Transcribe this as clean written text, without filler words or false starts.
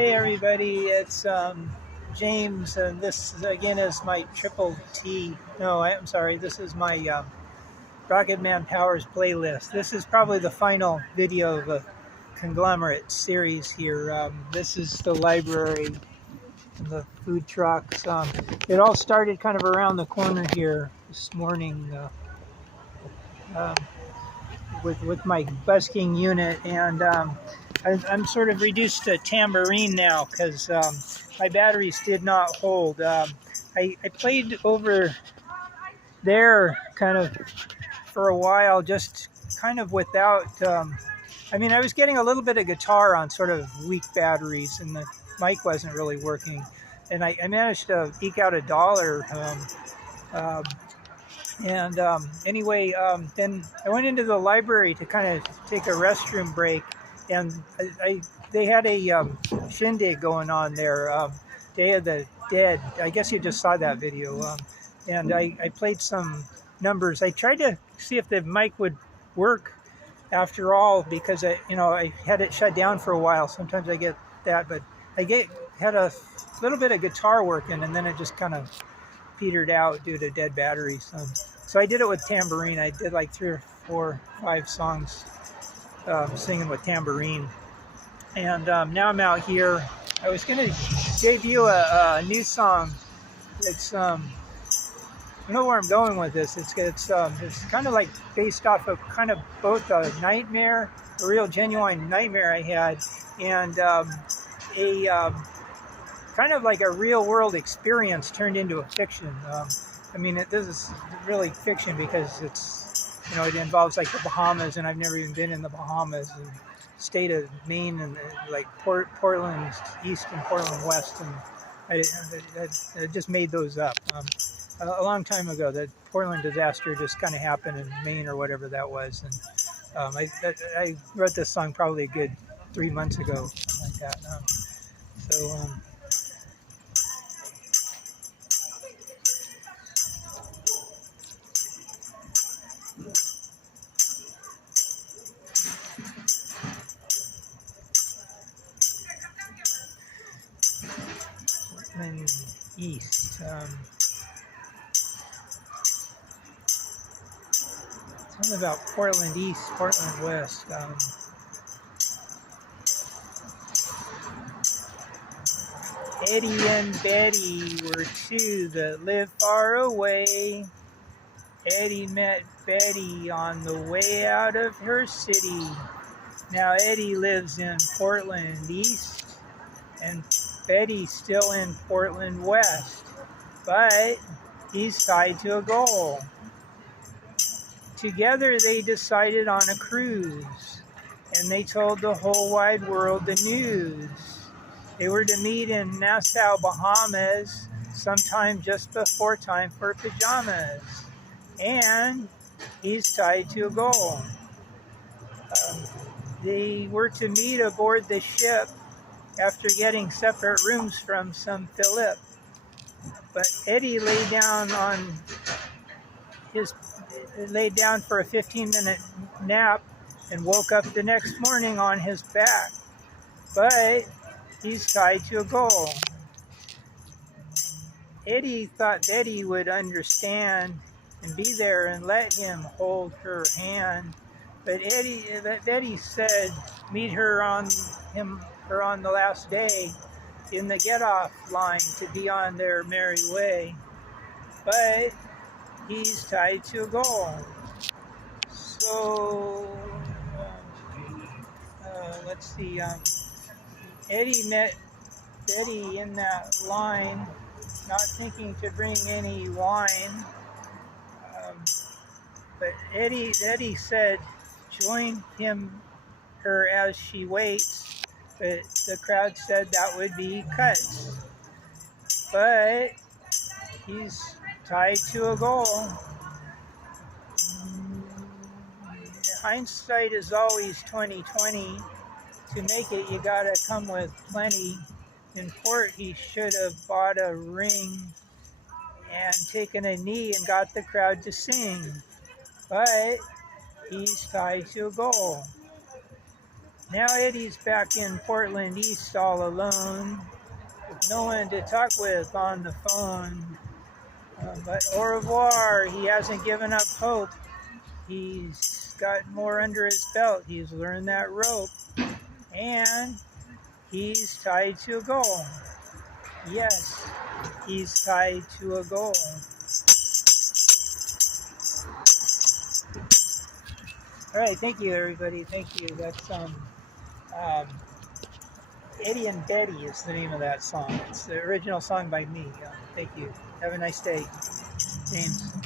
Hey everybody, it's James, and this again is my Triple T. No, I'm sorry, this is my Rocket Man Powers playlist. This is probably the final video of a conglomerate series here. This is the library and the food trucks. It all started kind of around the corner here this morning um, with my busking unit, and I'm sort of reduced to tambourine now because my batteries did not hold. I played over there kind of for a while, just kind of without. I was getting a little bit of guitar on sort of weak batteries, and the mic wasn't really working. And I managed to eke out $1. Um, Anyway, then I went into the library to kind of take a restroom break, and they had a shindig going on there, Day of the Dead. I guess you just saw that video. And I played some numbers. I tried to see if the mic would work after all, because I had it shut down for a while. Sometimes I get that, but had a little bit of guitar working, and then it just kind of petered out due to dead batteries. So I did it with tambourine. I did like 3 or 4, 5 songs singing with tambourine. And now I'm out here. I was going to debut a new song. It's I know where I'm going with this. It's kind of like based off of kind of both a nightmare, a real genuine nightmare I had, and a kind of like a real world experience turned into a fiction. This is really fiction because it involves like the Bahamas, and I've never even been in the Bahamas, and state of Maine, and like Portland East and Portland West, and I just made those up. A long time ago, the Portland disaster just kind of happened in Maine or whatever that was, and I wrote this song probably a good 3 months ago, something like that. So. Portland East. Something about Portland East, Portland West. Eddie and Betty were two that lived far away. Eddie met Betty on the way out of her city. Now Eddie lives in Portland East, and Betty's still in Portland West, but he's tied to a goal. Together they decided on a cruise, and they told the whole wide world the news. They were to meet in Nassau, Bahamas, sometime just before time for pajamas, and he's tied to a goal. They were to meet aboard the ship after getting separate rooms from some Philip. But Eddie laid down for a 15-minute nap and woke up the next morning on his back. But he's tied to a goal. Eddie thought Betty would understand and be there and let him hold her hand. But Betty said, meet her on the last day in the get-off line to be on their merry way. But he's tied to a goal. So, let's see. Eddie met Betty in that line, not thinking to bring any wine. But Eddie said, join her as she waits. But the crowd said that would be cuts. But he's tied to a goal. Hindsight is always 20/20. To make it, you gotta come with plenty. In port, he should have bought a ring and taken a knee and got the crowd to sing. But he's tied to a goal. Now Eddie's back in Portland East all alone, with no one to talk with on the phone. But au revoir, he hasn't given up hope. He's got more under his belt. He's learned that rope. And he's tied to a goal. Yes, he's tied to a goal. All right, thank you, everybody. Thank you. That's Eddie and Betty is the name of that song. It's the original song by me. Thank you. Have a nice day, James.